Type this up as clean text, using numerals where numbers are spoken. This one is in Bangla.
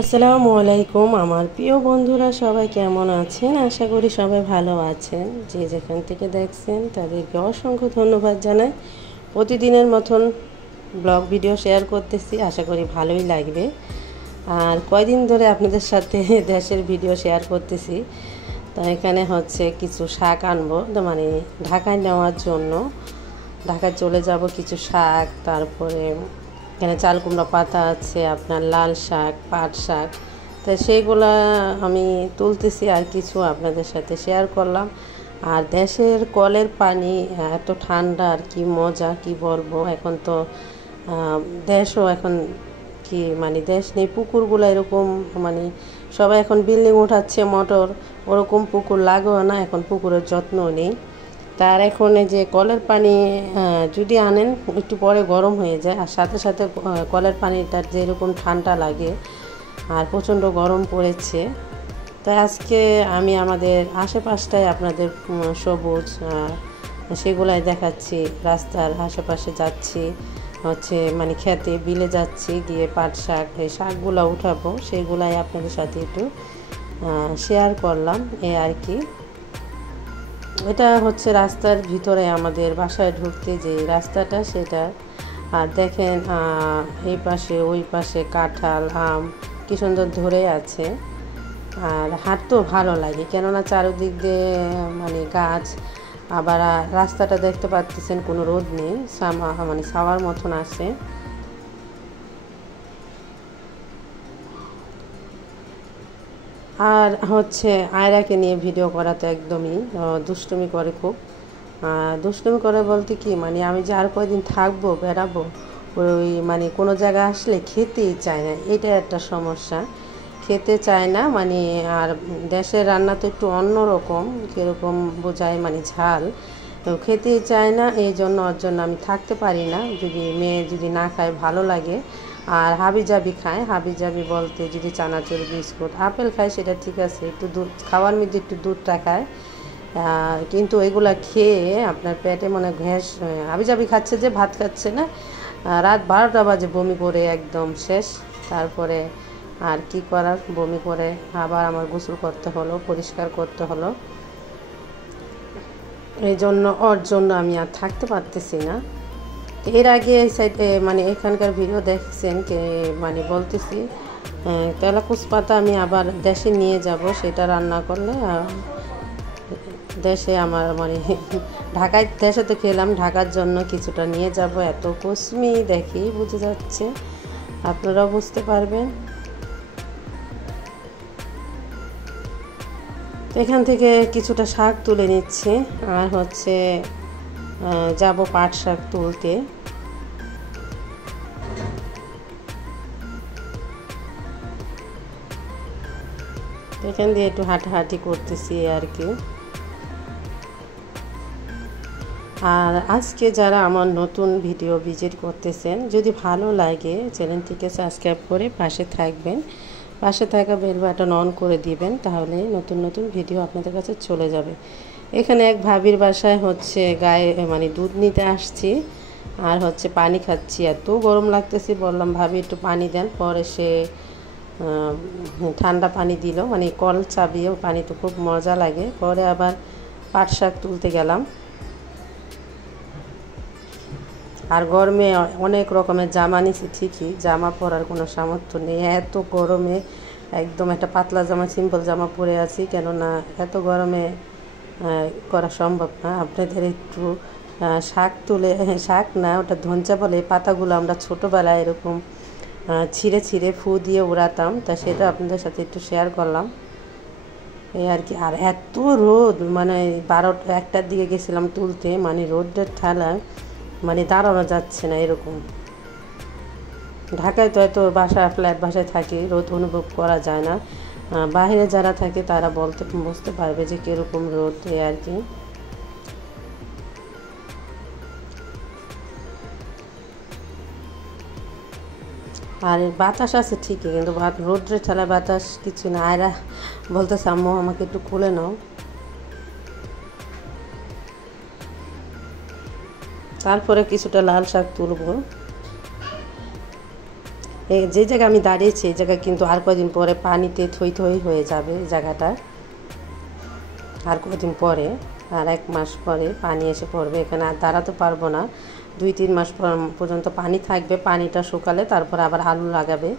আসসালামু আলাইকুম আমার প্রিয় বন্ধুরা সবাই কেমন আছেন? আশা করি সবাই ভালো আছেন। যে যেখান থেকে দেখছেন তাদেরকে অসংখ্য ধন্যবাদ জানাই। প্রতিদিনের মতন ব্লগ ভিডিও শেয়ার করতেছি, আশা করি ভালোই লাগবে। আর কয়দিন ধরে আপনাদের সাথে দেশের ভিডিও শেয়ার করতেছি। তো এখানে হচ্ছে কিছু শাক আনবো, মানে ঢাকায় নেওয়ার জন্য। ঢাকায় চলে যাব, কিছু শাক, তারপরে এখানে চাল কুমড়া পাতা আছে, আপনার লাল শাক, পাট শাক। তো সেইগুলা আমি তুলতেছি আর কিছু আপনাদের সাথে শেয়ার করলাম। আর দেশের কলের পানি এত ঠান্ডা, আর কি মজা কি বলবো। এখন তো দেশও এখন কি মানে দেশ নেই, পুকুরগুলো এরকম মানে সবাই এখন বিল্ডিং উঠাচ্ছে, মোটর, ওরকম পুকুর লাগেও না, এখন পুকুরের যত্ন নেই। তার এখন এই যে কলের পানি যদি আনেন একটু পরে গরম হয়ে যায়, আর সাথে সাথে কলের পানিটা যেরকম ঠান্ডা লাগে, আর প্রচণ্ড গরম পড়েছে। তাই আজকে আমি আমাদের আশেপাশটায় আপনাদের সবুজ সেগুলাই দেখাচ্ছি। রাস্তার আশেপাশে যাচ্ছি, হচ্ছে মানে খেতে বিলে যাচ্ছি, গিয়ে পাট শাক এই শাকগুলো উঠাবো, সেগুলাই আপনাদের সাথে একটু শেয়ার করলাম, এই আর কি। এটা হচ্ছে রাস্তার ভিতরে আমাদের বাসায় ঢুকতে যে রাস্তাটা সেটা। আর দেখেন এই পাশে ওই পাশে কাঁঠাল, আম কি সুন্দর ধরে আছে। আর হাঁটতেও ভালো লাগে, কেননা চারিদিক দিয়ে মানে গাছ। আবার রাস্তাটা দেখতে পাচ্ছেন কোনো রোদ নেই, মানে ছাওয়ার মতন আছে। আর হচ্ছে আয়রাকে নিয়ে ভিডিও করা তো একদমই দুষ্টুমি করে খুব। দুষ্টুমি করে বলতে কি, মানে আমি যে আর কয়দিন থাকবো, বেড়াবো, ওই মানে কোনো জায়গায় আসলে খেতেই চায় না, এটা একটা সমস্যা। খেতে চায় না মানে। আর দেশের রান্না তো একটু অন্যরকম, কীরকম বোঝায় মানে ঝাল, খেতেই চায় না। এই জন্য ওর জন্য আমি থাকতে পারি না, যদি মেয়ে যদি না খায় ভালো লাগে। আর হাবিজাবি খায়, হাবিজাবি বলতে যদি চানাচুর, বিস্কুট, আপেল খায় সেটা ঠিক আছে, একটু দুধ খাওয়ার মধ্যে একটু দুধটা খায়। কিন্তু এগুলা খেয়ে আপনার পেটে মনে গ্যাস, হাবিজাবি খাচ্ছে যে ভাত খাচ্ছে না। রাত 12টা বাজে বমি করে একদম শেষ। তারপরে আর কি করার, বমি করে আবার আমার গোসল করতে হলো, পরিষ্কার করতে হলো। এই জন্য ওর জন্য আমি আর থাকতে পারতেছি না। এর আগে এই সাইডে মানে এখানকার ভিডিও দেখছেন কে, মানে বলতেছি তেলাকুচ পাতা আমি আবার দেশে নিয়ে যাব, সেটা রান্না করলে দেশে আমার মানে ঢাকায়, দেশে তো খেলাম, ঢাকার জন্য কিছুটা নিয়ে যাব। এত কুসমি দেখি বুঝে যাচ্ছে, আপনারাও বুঝতে পারবেন। এখান থেকে কিছুটা শাক তুলে নিচ্ছে, আর হচ্ছে যাব পাট শাক তুলতে। এখান দিয়ে একটু হাঁটাহাঁটি করতেছি আর কি। আর আজকে যারা আমার নতুন ভিডিও ভিজিট করতেছেন, যদি ভালো লাগে চ্যানেলটিকে সাবস্ক্রাইব করে পাশে থাকবেন, পাশে থাকা বেল বাটন অন করে দিবেন, তাহলে নতুন নতুন ভিডিও আপনাদের কাছে চলে যাবে। এখানে এক ভাবির বাসায় হচ্ছে গায়ে মানে দুধ নিতে আসছি, আর হচ্ছে পানি খাচ্ছি। এত গরম লাগতেছে, বললাম ভাবি একটু পানি দেন, পরে সে ঠান্ডা পানি দিল, মানে কল চাবিয়েও পানি তো খুব মজা লাগে। পরে আবার পাট শাক তুলতে গেলাম। আর গরমে অনেক রকমের জামা নিছি ঠিকই, জামা পরার কোনো সামর্থ্য নেই এত গরমে। একদম একটা পাতলা জামা, সিম্পল জামা পরে আছি, কেননা এত গরমে করা সম্ভব না। আপনাদের একটু শাক তুলে, শাক না ওটা ধনচা বলে, পাতাগুলো আমরা ছোটোবেলায় এরকম ছিঁড়ে ছিঁড়ে ফু দিয়ে উড়াতাম, তা সেটা আপনাদের সাথে একটু শেয়ার করলাম, এই আর কি। আর এত রোদ, মানে 12টা-1টার দিকে গেছিলাম তুলতে, মানে রোদের ঠালা মানে দাঁড়ানো যাচ্ছে না এরকম। ঢাকায় তো এত বাসা, ফ্ল্যাট বাসায় থাকি, রোদ অনুভব করা যায় না। বাইরে যারা থাকে তারা বুঝতে পারবে যে কীরকম রোদ, এই আর কি। আর বাতাস আছে ঠিকই, কিন্তু রোদ্রে ঠেলা বাতাস কিছু না। আয়রা বলতেছে আম্মু আমাকে একটু খুলে নাও। তারপরে কিছুটা লাল শাক তুলব। যে জায়গায় আমি দাঁড়িয়েছি এই জায়গায় কিন্তু আর কয়েকদিন পরে পানিতে থই থই হয়ে যাবে জায়গাটা। আর কয়েকদিন পরে, আর 1 মাস পরে পানি এসে পড়বে, এখানে আর দাঁড়াতে পারবো না। 2-3 মাস পর্যন্ত পানি থাকবে, পানিটা শুকালে তারপর আবার আলু লাগাবে।